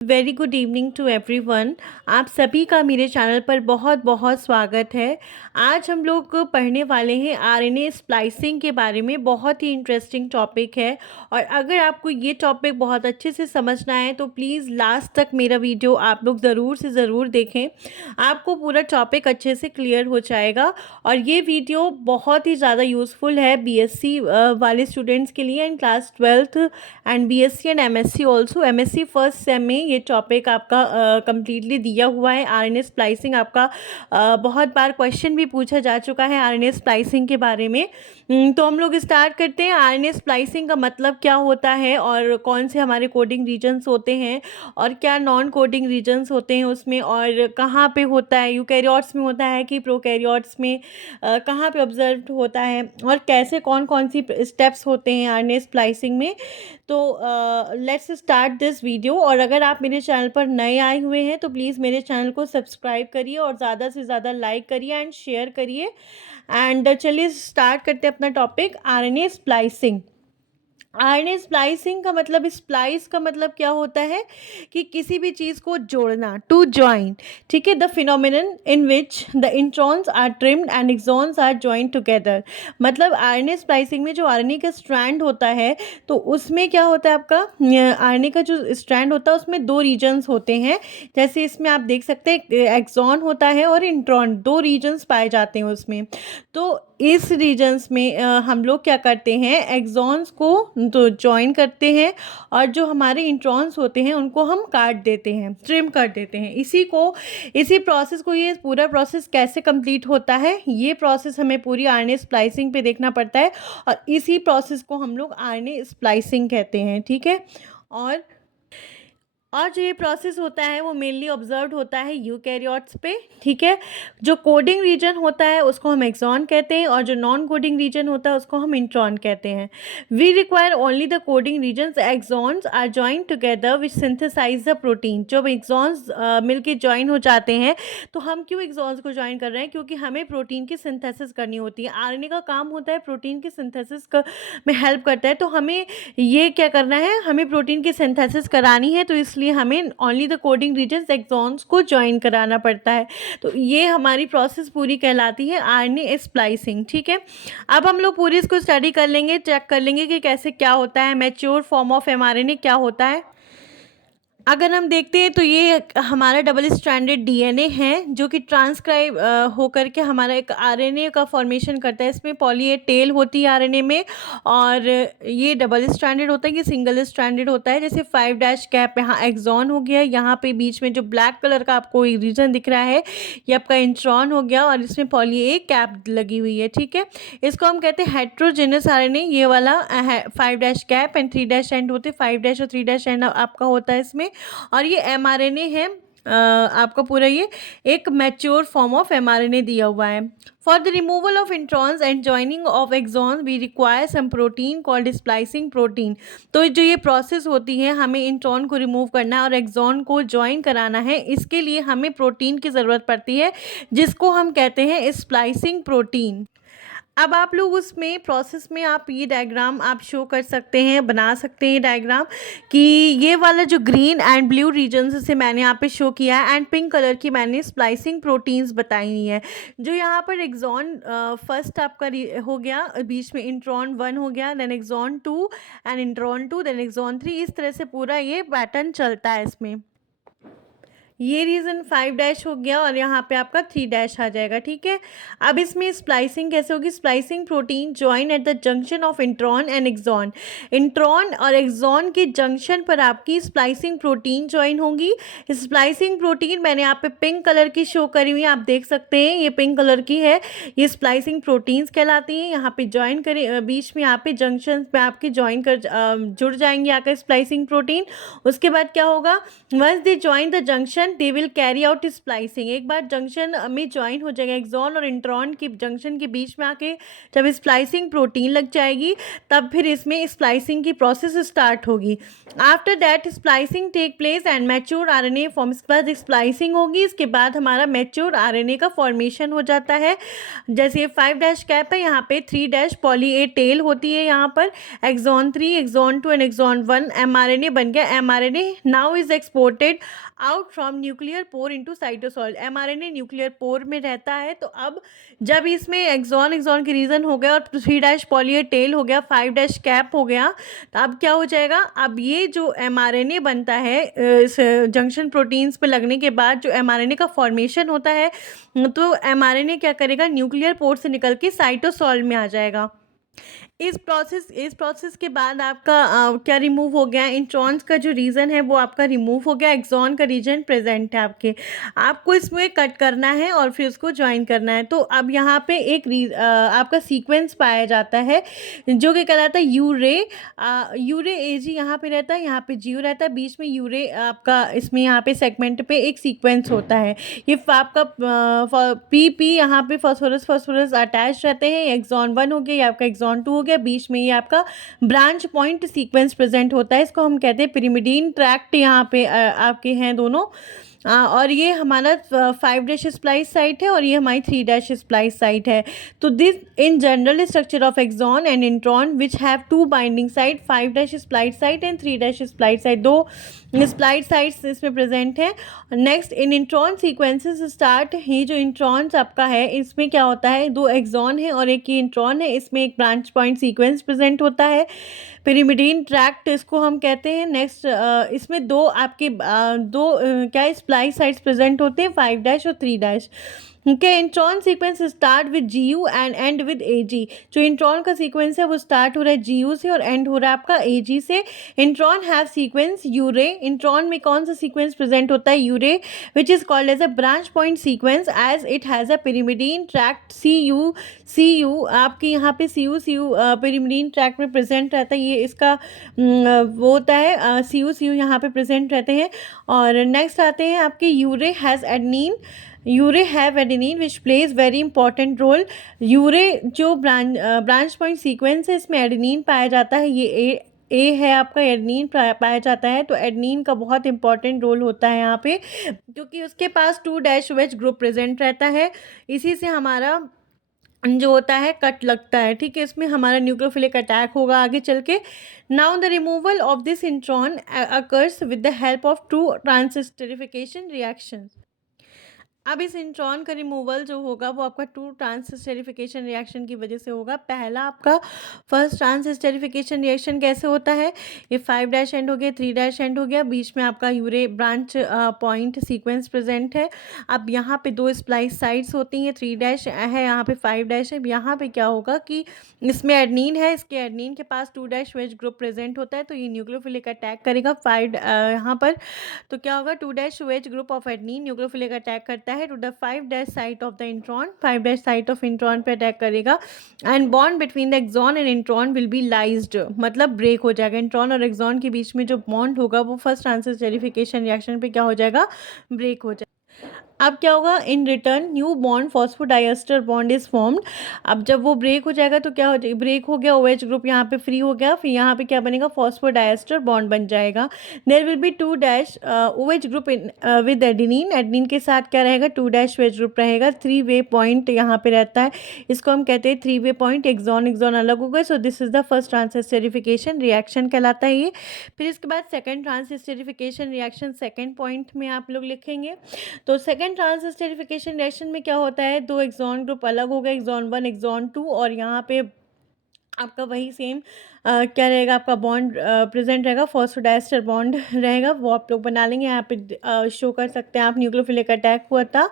Very good evening to everyone. आप सभी का मेरे चैनल पर बहुत बहुत स्वागत है। आज हम लोग पढ़ने वाले हैं आरएनए स्प्लाइसिंग के बारे में। बहुत ही इंटरेस्टिंग टॉपिक है और अगर आपको ये टॉपिक बहुत अच्छे से समझना है तो प्लीज़ लास्ट तक मेरा वीडियो आप लोग ज़रूर से ज़रूर देखें। आपको पूरा टॉपिक अच्छे से क्लियर हो जाएगा और ये वीडियो बहुत ही ज़्यादा यूज़फुल है बीएससी वाले स्टूडेंट्स के लिए and class 12th and BSc and MSc also. MSc first sem में ये टॉपिक आपका कंप्लीटली दिया हुआ है। आरएनए स्प्लाइसिंग आपका बहुत बार क्वेश्चन भी पूछा जा चुका है आरएनए स्प्लाइसिंग के बारे में। तो हम लोग स्टार्ट करते हैं। आरएनए स्प्लाइसिंग का मतलब क्या होता है और कौन से हमारे कोडिंग रीजन्स होते हैं और क्या नॉन कोडिंग रीजन्स होते हैं उसमें, और कहाँ पे होता है, यूकैरियोट्स में होता है कि प्रोकैरियोट्स में, कहाँ पे ऑब्जर्व होता है और कैसे कौन कौन सी स्टेप्स होते हैं आरएनए स्प्लाइसिंग में। तो लेट्स स्टार्ट दिस वीडियो। और अगर आप मेरे चैनल पर नए आए हुए हैं तो प्लीज़ मेरे चैनल को सब्सक्राइब करिए और ज़्यादा से ज़्यादा लाइक करिए एंड शेयर करिए। एंड चलिए स्टार्ट करते हैं अपना topic RNA splicing. RNA splicing का मतलब, स्प्लाइस का मतलब क्या होता है कि किसी भी चीज़ को जोड़ना, टू जॉइन। ठीक है, the phenomenon in which the introns are trimmed and exons are joined together. मतलब आरएनए स्प्लाइसिंग में जो आरएनए का स्ट्रैंड होता है तो उसमें क्या होता है, आपका आरएनए का जो स्ट्रैंड होता है उसमें दो रीजन्स होते हैं। जैसे इसमें आप देख सकते हैं एक्सॉन होता है और इंट्रॉन, दो रीजन्स पाए जाते हैं उसमें। तो इस रीजन्स में हम लोग क्या करते हैं, एक्सॉन्स को तो जॉइन करते हैं और जो हमारे इंट्रॉन्स होते हैं उनको हम काट देते हैं, ट्रिम कर देते हैं। इसी प्रोसेस को, ये पूरा प्रोसेस कैसे कंप्लीट होता है, ये प्रोसेस हमें पूरी आरएनए स्प्लाइसिंग पे देखना पड़ता है और इसी प्रोसेस को हम लोग आरएनए स्प्लाइसिंग कहते हैं। ठीक है, और जो ये प्रोसेस होता है वो मेनली ऑब्जर्व्ड होता है यूकैरियोट्स पे। ठीक है, जो कोडिंग रीजन होता है उसको हम एक्सॉन कहते हैं और जो नॉन कोडिंग रीजन होता है उसको हम इंट्रॉन कहते हैं। We require only the coding regions. Exons are join together which synthesize the protein. जब एक्सॉन्स मिलके ज्वाइन हो जाते हैं, तो हम क्यों एक्सॉन्स को ज्वाइन कर रहे हैं, क्योंकि हमें प्रोटीन की सिंथेसिस करनी होती है। आरएनए का काम होता है प्रोटीन की सिंथेसिस में हेल्प करता है। तो हमें ये क्या करना है, हमें प्रोटीन की सिंथेसिस करानी है, तो इसलिए हमें only the coding regions exons को ज्वाइन कराना पड़ता है। तो ये हमारी प्रोसेस पूरी कहलाती है आरएनए स्प्लाइसिंग। ठीक है, अब हम लोग पूरी इसको स्टडी कर लेंगे, चेक कर लेंगे कि कैसे क्या होता है, मैच्योर फॉर्म ऑफ एमआरएनए क्या होता है। अगर हम देखते हैं तो ये हमारा डबल स्ट्रैंडेड डीएनए है जो कि ट्रांसक्राइब होकर के हमारा एक आरएनए का फॉर्मेशन करता है। इसमें पॉली ए टेल होती है आरएनए में और ये डबल स्ट्रैंडेड होता है, ये सिंगल स्ट्रैंडेड होता है। जैसे 5 डैश कैप यहाँ एक्सॉन हो गया, यहाँ पे बीच में जो ब्लैक कलर का आपको एक रीजन दिख रहा है ये आपका इंट्रॉन हो गया और इसमें पॉली ए कैप लगी हुई है। ठीक है, इसको हम कहते हैं हेट्रोजेनस आरएनए। ये वाला 5 dash cap and 3 dash and होते, 5 डैश और 3 डैश एंड आपका होता है इसमें। और ये एमआरएनए है, आपका पूरा ये एक मैच्योर फॉर्म ऑफ एमआरएनए दिया हुआ है। For the removal of introns and joining of exon we require some protein called splicing protein. तो जो ये प्रोसेस होती है, हमें इंट्रॉन को रिमूव करना है और एक्सॉन को ज्वाइन कराना है, इसके लिए हमें प्रोटीन की ज़रूरत पड़ती है जिसको हम कहते हैं स्प्लाइसिंग प्रोटीन। अब आप लोग उसमें प्रोसेस में आप ये डायग्राम आप शो कर सकते हैं, बना सकते हैं डायग्राम कि ये वाला जो ग्रीन एंड ब्लू रीजन्स से मैंने यहाँ पे शो किया है एंड पिंक कलर की मैंने स्प्लाइसिंग प्रोटीन्स बताई हुई है। जो यहाँ पर एक्सॉन फर्स्ट आपका हो गया, बीच में इंट्रॉन 1 हो गया, then exon 2 and intron 2, then exon 3, इस तरह से पूरा ये पैटर्न चलता है इसमें। ये रीजन 5 डैश हो गया और यहाँ पे आपका 3 डैश आ जाएगा। ठीक है, अब इसमें स्प्लाइसिंग कैसे होगी, splicing protein join at the junction of intron and exon. Intron और एक्सॉन के जंक्शन पर आपकी स्प्लाइसिंग प्रोटीन ज्वाइन होगी। स्प्लाइसिंग प्रोटीन मैंने यहाँ पे पिंक कलर की शो करी हुई है, आप देख सकते हैं ये पिंक कलर की है, ये स्प्लाइसिंग प्रोटीन्स कहलाती हैं। यहाँ पे ज्वाइन करें, बीच में यहाँ पे जंक्शन पे आपके ज्वाइन कर जुड़ जाएंगे आकर स्प्लाइसिंग प्रोटीन। उसके बाद क्या होगा, once they join the junction junction they will carry out splicing. एक बार जंक्शन में ज्वाइन हो जाएगा, एक्सॉन और इंट्रॉन की जंक्शन के बीच में आके जब स्प्लाइसिंग प्रोटीन लग जाएगी तब फिर इसमें स्प्लाइसिंग की प्रोसेस स्टार्ट होगी। After that splicing take place and mature RNA form. इसके बाद स्प्लाइसिंग होगी, इसके बाद हमारा मैच्योर आरएनए का फॉर्मेशन हो जाता है। जैसे 5' कैप है, यहाँ पे 3' पॉली ए टेल होती है, यहाँ पर exon 3, exon 2 and exon 1 mRNA बन गया। MRNA now is exported out from nuclear pore into cytosol. MRNA nuclear pore में रहता है, तो अब जब इसमें एक्सॉन के रीजन हो गया और 3' पॉली ए टेल हो गया, 5' कैप हो गया, तो अब क्या हो जाएगा, अब ये जो एमआरएनए बनता है इस जंक्शन प्रोटीन्स पे लगने के बाद जो एमआरएनए का फॉर्मेशन होता है, तो एमआरएनए क्या करेगा, न्यूक्लियर पोर से निकल के साइटोसॉल में आ जाएगा। इस प्रोसेस के बाद आपका क्या रिमूव हो गया, इंट्रॉन्स का जो रीजन है वो आपका रिमूव हो गया, एक्सॉन का रीजन प्रेजेंट है आपके। आपको इसमें कट करना है और फिर उसको ज्वाइन करना है। तो अब यहाँ पे एक आपका सीक्वेंस पाया जाता है जो कि कहलाता है यूरे। यूरे एजी यहाँ पे रहता है, यहाँ पे जीओ रहता है, बीच में यूरे आपका इसमें यहाँ पे सेगमेंट पे एक सीक्वेंस होता है। ये आपका पी यहाँ पे फॉस्फोरस अटैच रहते हैं। एक्सॉन 1 हो गया, ये आपका एक्सॉन 2 हो गया, बीच में ये आपका ब्रांच पॉइंट सीक्वेंस प्रेजेंट होता है। इसको हम कहते हैं पिरिमिडीन ट्रैक्ट। यहाँ पे आपके हैं दोनों, और ये हमारा 5' स्प्लाइस साइट है और ये हमारी 3' स्प्लाइस साइट है। तो this in general structure of exon and intron which have 2 binding site, 5' splice site and 3' splice site. 2 splice sites इसमें प्रेजेंट है। Next in intron sequences start. ये जो इंट्रॉन्स आपका है इसमें क्या होता है, 2 एक्सॉन है और एक ये इंट्रॉन है, इसमें एक ब्रांच पॉइंट सीक्वेंस प्रेजेंट होता है, पिरिमिडीन ट्रैक्ट इसको हम कहते हैं। नेक्स्ट इसमें दो आपके क्या स्प्लाइस साइट्स प्रेजेंट होते हैं, 5' और 3'। Okay, intron sequence start with G U and end with A G. जो इंट्रॉन का सीक्वेंस है वो स्टार्ट हो रहा है जीयू से और एंड हो रहा है आपका एजी से। इंट्रॉन हैव सीक्वेंस यूरे। इंट्रॉन में कौन सा सीक्वेंस प्रेजेंट होता है, यूरे, which is called as a branch point sequence as it has a pyrimidine tract C U आपके यहाँ पे सी यू पिरिमिडीन ट्रैक्ट में प्रेजेंट रहता है। ये इसका वो होता है सी यू यहाँ पे प्रेजेंट रहते हैं। और नेक्स्ट आते हैं आपके यूरे हैज़ एडनीन। यूरे have adenine which plays very important role. यूरे जो ब्रांच पॉइंट सीक्वेंस है इसमें एडेनिन पाया जाता है, ये ए है आपका, एडेनिन पाया जाता है। तो एडेनिन का बहुत इंपॉर्टेंट रोल होता है यहाँ पे, क्योंकि उसके पास 2' ग्रुप प्रेजेंट रहता है। इसी से हमारा जो होता है कट लगता है, ठीक है, इसमें हमारा न्यूक्लियोफिलिक अटैक होगा आगे चल के। Now the removal of this intron occurs with the help of 2 transesterification reaction. अब इस इंट्रॉन का रिमूवल जो होगा वो आपका 2 ट्रांसस्टेरिफिकेशन रिएक्शन की वजह से होगा। पहला आपका फर्स्ट ट्रांसस्टेरिफिकेशन रिएक्शन कैसे होता है, ये 5' एंड हो गया, 3' एंड हो गया, बीच में आपका यूरे ब्रांच पॉइंट सीक्वेंस प्रेजेंट है। अब यहाँ पे 2 स्प्लाइस साइट्स होती हैं, 3' है, यहाँ पे 5' है। यहाँ पे क्या होगा कि इसमें एडनीन है, इसके एडनीन के पास 2' वेज ग्रुप प्रेजेंट होता है, तो ये न्यूक्लियोफिलिक अटैक करेगा 5 यहाँ पर। तो क्या होगा, 2' वेज group of adenine nucleophilic attack करता है to the 5' site of the intron. 5' site of intron पे अटैक करेगा and bond between the exon and intron will be lysed, मतलब ब्रेक हो जाएगा। इंट्रॉन और एक्सॉन के बीच में जो बॉन्ड होगा वो फर्स्ट ट्रांसस्टेरिफिकेशन रिएक्शन पे क्या हो जाएगा, ब्रेक हो जाएगा। अब क्या होगा, in return new bond phosphodiester bond is formed. अब जब वो ब्रेक हो जाएगा तो क्या हो जाएगा, ब्रेक हो गया, OH ग्रुप यहाँ पे फ्री हो गया, फिर यहाँ पे क्या बनेगा, फॉस्फोडाइएस्टर बॉन्ड बन जाएगा। There will be 2' OH group with adenine. Adenine के साथ क्या रहेगा, 2' OH ग्रुप रहेगा। 3 वे पॉइंट यहाँ पे रहता है, इसको हम कहते हैं 3 वे पॉइंट। एक्सॉन अलग हो गए, so this is the first transesterification reaction कहलाता है ये। फिर इसके बाद second transesterification reaction second point में आप लोग लिखेंगे। तो सेकेंड ट्रांसस्टेरिफिकेशन रिएक्शन में क्या होता है, 2 एक्सॉन ग्रुप अलग हो गए, एक्सॉन 1 एक्सॉन 2, और यहाँ पे आपका वही सेम क्या रहेगा, आपका बॉन्ड प्रेजेंट रहेगा, फॉस्फोडाइएस्टर बॉन्ड रहेगा, वो आप लोग बना लेंगे। यहाँ पे शो कर सकते हैं आप, न्यूक्लियोफिलिक अटैक हुआ था।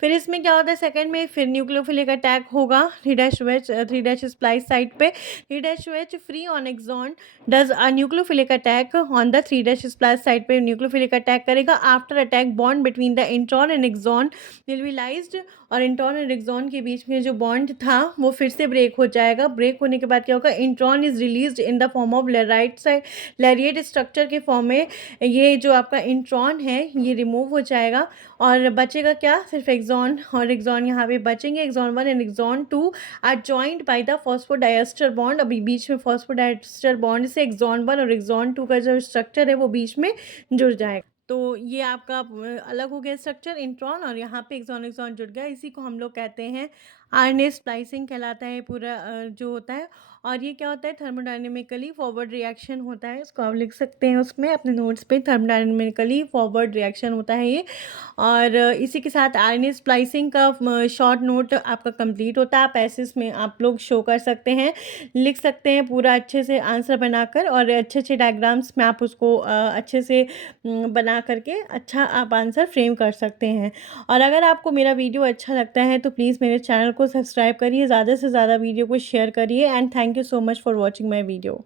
फिर इसमें क्या होता है सेकंड में, फिर न्यूक्लियोफिलिक अटैक होगा 3' स्प्लाइस साइट पे। 3' free on exon does a nucleophilic attack on the 3' splice site पे न्यूक्लियोफिलिक अटैक करेगा। After attack bond between the intron and exon will be lysed, और इंट्रॉन और एक्सॉन के बीच में जो बॉन्ड था वो फिर से ब्रेक हो जाएगा। ब्रेक होने के बाद क्या होगा, intron is release released in the form of lariat structure के फॉर्म में ये जो आपका इंट्रॉन है ये रिमूव हो जाएगा और बचेगा क्या, सिर्फ एक्सॉन और एक्सॉन यहाँ पे बचेंगे। Exon 1 and exon 2 are joined by the phosphodiester bond. अभी बीच में फॉस्फोडाइएस्टर बॉन्ड से एक्सॉन 1 और एक्सॉन 2 का जो स्ट्रक्चर है वो बीच में जुड़ जाएगा। तो ये आपका अलग हो गया स्ट्रक्चर इंट्रॉन, और यहाँ पे एक्सॉन एक्सॉन जुड़ गया। इसी को हम लोग कहते हैं आरएनए स्प्लाइसिंग कहलाता है पूरा जो होता है। और ये क्या होता है, थर्मोडायनेमिकली फॉरवर्ड रिएक्शन होता है। इसको आप लिख सकते हैं उसमें अपने नोट्स पे, थर्मोडायनेमिकली फॉरवर्ड रिएक्शन होता है ये। और इसी के साथ आरएनए स्प्लाइसिंग का शॉर्ट नोट आपका कंप्लीट होता है। आप ऐसे इसमें आप लोग शो कर सकते हैं, लिख सकते हैं पूरा अच्छे से आंसर बनाकर, और अच्छे अच्छे डायग्राम्स में आप उसको अच्छे से बना करके अच्छा आप आंसर फ्रेम कर सकते हैं। और अगर आपको मेरा वीडियो अच्छा लगता है तो प्लीज़ मेरे चैनल को सब्सक्राइब करिए, ज़्यादा से ज़्यादा वीडियो को शेयर करिए। And thank you so much for watching my video.